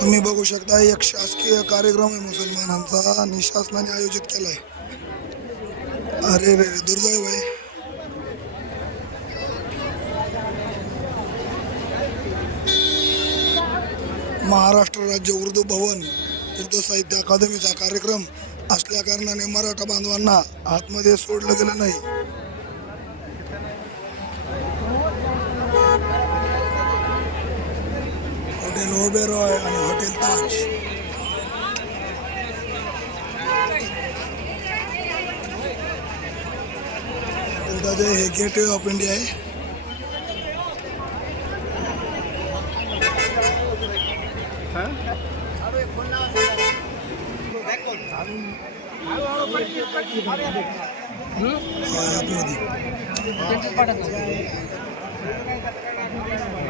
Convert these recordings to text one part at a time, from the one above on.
तुम्ही बघू शकता एक शासकीय कार्यक्रम आहे मुसलमानांचा. आणि शासनाने आयोजित केलाय. अरे रे रे दुर्दैव आहे. महाराष्ट्र राज्य उर्दू भवन उर्दू साहित्य अकादमीचा कार्यक्रम असल्या कारणाने मराठा बांधवांना आतमध्ये सोडलं गेलं नाही. हॉटेल ओबेरॉय आणि हॉटेल ताज हॉटेल ताज आहे,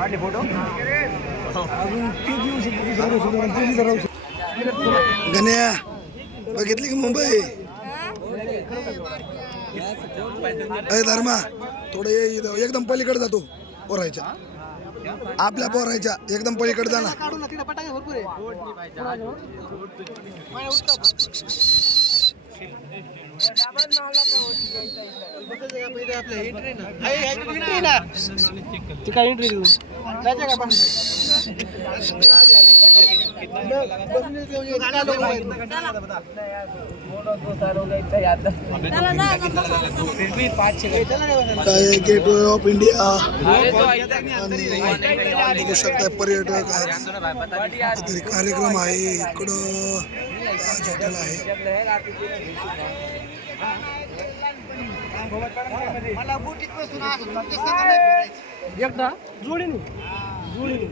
हे गेटवे ऑफ इंडिया आहे हा, आतमध्ये गण्या बघितली की मुंबई? अरे धर्मा थोडं. एकदम पलीकडे जातो पोरायच्या. आपल्या पोरायच्या एकदम पलीकडे जा ते काय एंट्री देऊ काय गेटवे ऑफ इंडिया आणि बघू शकता पर्यटक काहीतरी कार्यक्रम आहे इकडं ताज हॉटेल आहे एकदा? जोडीने. जोडीने.